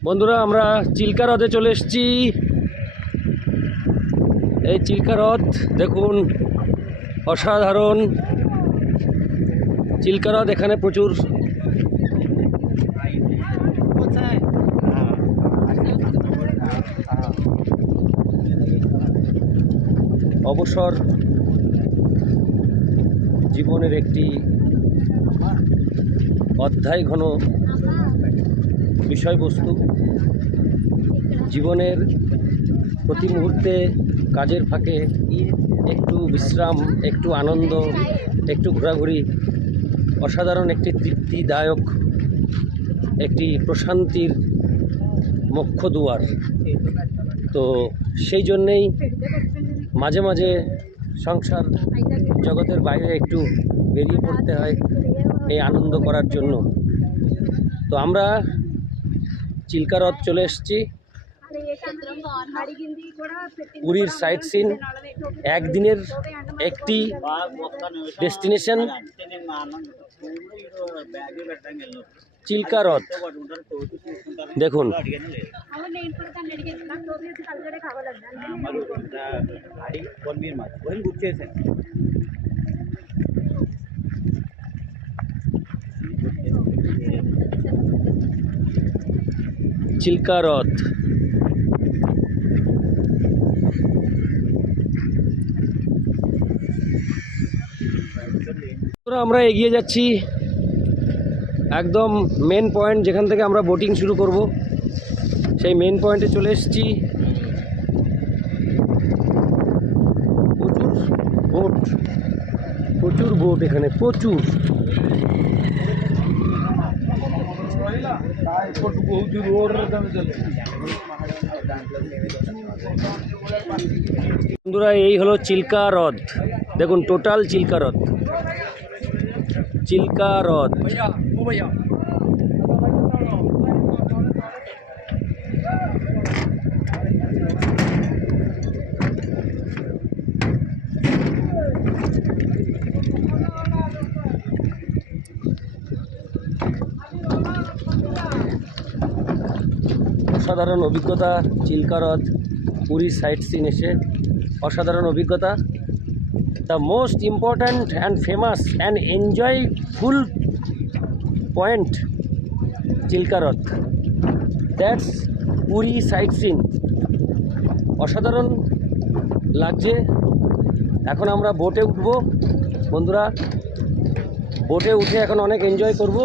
বন্ধুরা আমরা চিল্কা হ্রদে চলে এসেছি। এই চিল্কা হ্রদ দেখুন, অসাধারণ চিল্কা হ্রদ। এখানে প্রচুর অবসর জীবনের একটি অধ্যায় ঘন বিষয়বস্তু। জীবনের প্রতি মুহূর্তে কাজের ফাঁকে একটু বিশ্রাম, একটু আনন্দ, একটু ঘোরাঘুরি অসাধারণ একটি তৃপ্তিদায়ক, একটি প্রশান্তির মোক্ষ দুয়ার। তো সেই জন্যেই মাঝে মাঝে সংসার জগতের বাইরে একটু বেরিয়ে পড়তে হয় এই আনন্দ করার জন্য। তো আমরা চিল্কা হ্রদ চলে এসেছি। পুরীর সাইট সিন, একদিনের একটি ডেস্টিনেশন চিল্কা হ্রদ। দেখুন চিল্কা হ্রদ। আমরা এগিয়ে যাচ্ছি একদম মেন পয়েন্ট, যেখান থেকে আমরা বোটিং শুরু করব। সেই মেন পয়েন্টে চলে এসেছি। প্রচুর বোট এখানে, প্রচুর। বন্ধুরা এই হলো চিল্কা হ্রদ। দেখুন টোটাল চিল্কা হ্রদ। চিল্কা হ্রদ অসাধারণ অভিজ্ঞতা। চিল্কা হ্রদ পুরীর সাইট সিন এসে অসাধারণ অভিজ্ঞতা। The most important and famous and enjoyful point Chilka হ্রদ, দ্যাটস পুরী সাইট সিন। অসাধারণ লাগছে। এখন আমরা বোটে উঠব বন্ধুরা। বোটে উঠে এখন অনেক এনজয় করব।